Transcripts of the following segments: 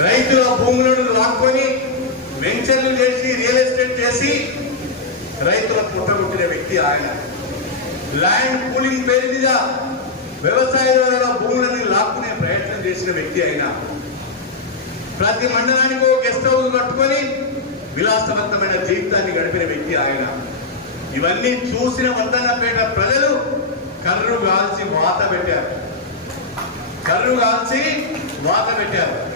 రైతుల భూములను లాక్కొని వెంచర్లు చేసి రియల్ ఎస్టేట్ చేసి రైతుల పుట్టగొట్టిన వ్యక్తి ఆయన. ల్యాండ్ పూలింగ్ పేరు మీద వ్యవసాయదారుల భూములని లాక్కునే ప్రయత్నం చేసిన వ్యక్తి ఆయన. ప్రతి మండలానికి ఒక గెస్ట్ హౌస్ కట్టుకొని విలాసవంతమైన జీవితాన్ని గడిపిన వ్యక్తి ఆయన. ఇవన్నీ చూసిన వర్ధన్నపేట ప్రజలు కర్రు కాల్చి వాత పెట్టారు. కర్రు కాల్చి వాత పెట్టారు.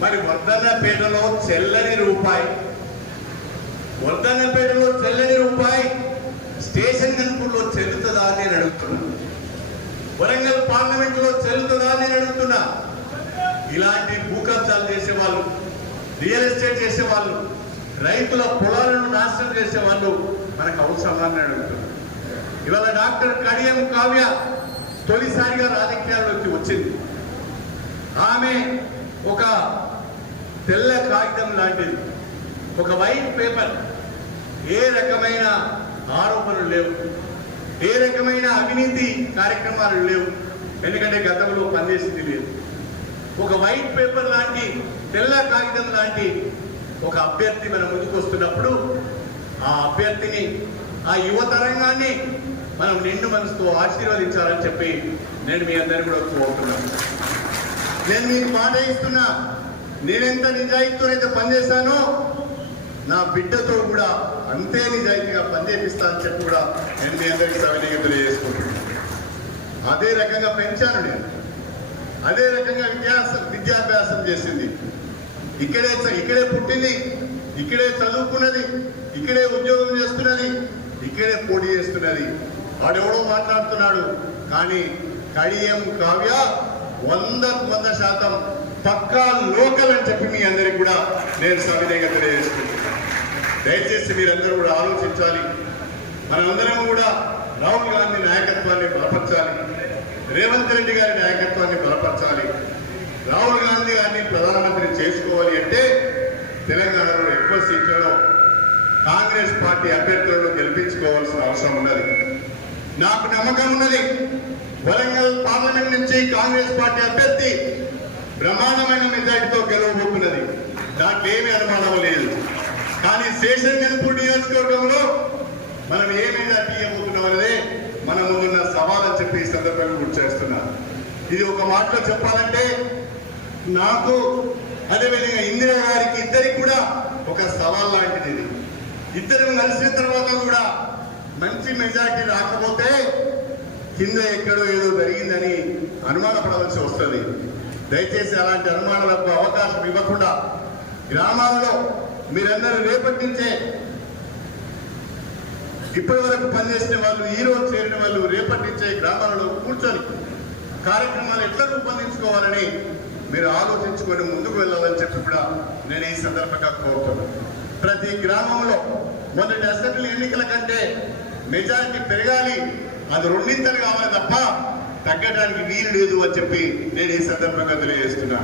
మరి వర్ధన్నపేటలో చెల్లని రూపాయి. వర్ధన్నపేటలో చెల్లని రూపాయి. స్టేషన్ కనుపుల్లో చెల్లుతుందా అని నేను అడుగుతున్నా. వరంగల్ పార్లమెంట్లో చెల్లుతుందా అని నేను అడుగుతున్నా. ఇలాంటి భూకబ్జాలు చేసేవాళ్ళు రియల్ ఎస్టేట్ చేసేవాళ్ళు రైతుల పొలాలను నాశనం చేసేవాళ్ళు మనకు అవసరమా అని అడుగుతున్నా. ఇవాళ డాక్టర్ కడియం కావ్య తొలిసారిగా రాజకీయాల్లోకి వచ్చింది. ఆమె ఒక తెల్ల కాగితం లాంటిది. ఒక వైట్ పేపర్. ఏ రకమైన ఆరోపణలు లేవు. ఏ రకమైన అవినీతి కార్యక్రమాలు లేవు. ఎందుకంటే గతంలో పనిచేసింది లేదు. ఒక వైట్ పేపర్ లాంటి తెల్ల కాగితం లాంటి ఒక అభ్యర్థి మన ముందుకు వస్తున్నప్పుడు ఆ అభ్యర్థిని ఆ యువతరంగాన్ని మనం నిండు మనసుతో ఆశీర్వదించాలని చెప్పి నేను మీ అందరినీ కూడా కోరుతున్నాను. నేను మీకు మాట ఇస్తున్నా. నేనెంత నిజాయితీతోనైతే పనిచేశానో నా బిడ్డతో కూడా అంతే నిజాయితీగా పనిచేపిస్తానని చెప్పి కూడా నేను మీ అందరికీ సవినీయంగా తెలియజేసుకుంటున్నాను. అదే రకంగా పెంచాను నేను. అదే రకంగా విద్యాసం విద్యాభ్యాసం చేసింది. ఇక్కడే ఇక్కడే పుట్టింది. ఇక్కడే చదువుకున్నది. ఇక్కడే ఉద్యోగం చేస్తున్నది. ఇక్కడే పోటీ చేస్తున్నది. వాడెవడో మాట్లాడుతున్నాడు. కానీ కడియం కావ్య వందకు వంద శాతం పక్కా లోకల్ అని చెప్పి మీ అందరికి కూడా నేను సవినయంగా తెలియజేసుకుంటున్నాను దయచేసి మీరందరూ కూడా ఆలోచించాలి. మనందరం కూడా రాహుల్ గాంధీ నాయకత్వాన్ని బలపరచాలి. రేవంత్ రెడ్డి గారి నాయకత్వాన్ని బలపరచాలి. రాహుల్ గాంధీ గారిని ప్రధానమంత్రి చేసుకోవాలి అంటే తెలంగాణలో ఎక్కువ సీట్లలో కాంగ్రెస్ పార్టీ అభ్యర్థులను గెలిపించుకోవాల్సిన అవసరం ఉన్నది. నాకు నమ్మకం ఉన్నది. వరంగల్ పార్లమెంట్ నుంచి కాంగ్రెస్ పార్టీ అభ్యర్థి బ్రహ్మాండమైన మెజార్టీతో గెలవబోతున్నది. దాంట్లో ఏమీ అనుమానం లేదు. కానీ శేషన్ గెలుపు నియోజకవర్గంలో మనం ఏ మెజార్టీ ఇవ్వబోతున్నాం అనేది మన ముందున్న సవాల్ అని చెప్పి ఈ సందర్భంగా గుర్తు ఇది ఒక మాటలో చెప్పాలంటే నాకు అదేవిధంగా ఇందిరా గారికి ఇద్దరికి కూడా ఒక సవాల్ లాంటిది ఇది. ఇద్దరు కలిసిన తర్వాత కూడా మంచి మెజార్టీ రాకపోతే కింద ఎక్కడో ఏదో జరిగిందని అనుమానపడవలసి వస్తుంది. దయచేసి అలాంటి అనుమానాలకు అవకాశం ఇవ్వకుండా గ్రామాల్లో మీరందరూ రేపటి నుంచే ఇప్పటి వరకు పనిచేసిన వాళ్ళు ఈ రోజు చేరిన వాళ్ళు రేపటి నుంచే గ్రామాలలో కూర్చొని కార్యక్రమాలు ఎట్లా రూపొందించుకోవాలని మీరు ఆలోచించుకొని ముందుకు వెళ్ళాలని చెప్పి కూడా నేను ఈ సందర్భంగా కోరుతున్నాను. ప్రతి గ్రామంలో మొదటి అసెంబ్లీ ఎన్నికల కంటే మెజారిటీ పెరగాలి. అది రెండింతలు కావాలి తప్ప తగ్గడానికి వీలు లేదు అని చెప్పి నేను ఈ సందర్భంగా తెలియజేస్తున్నాను.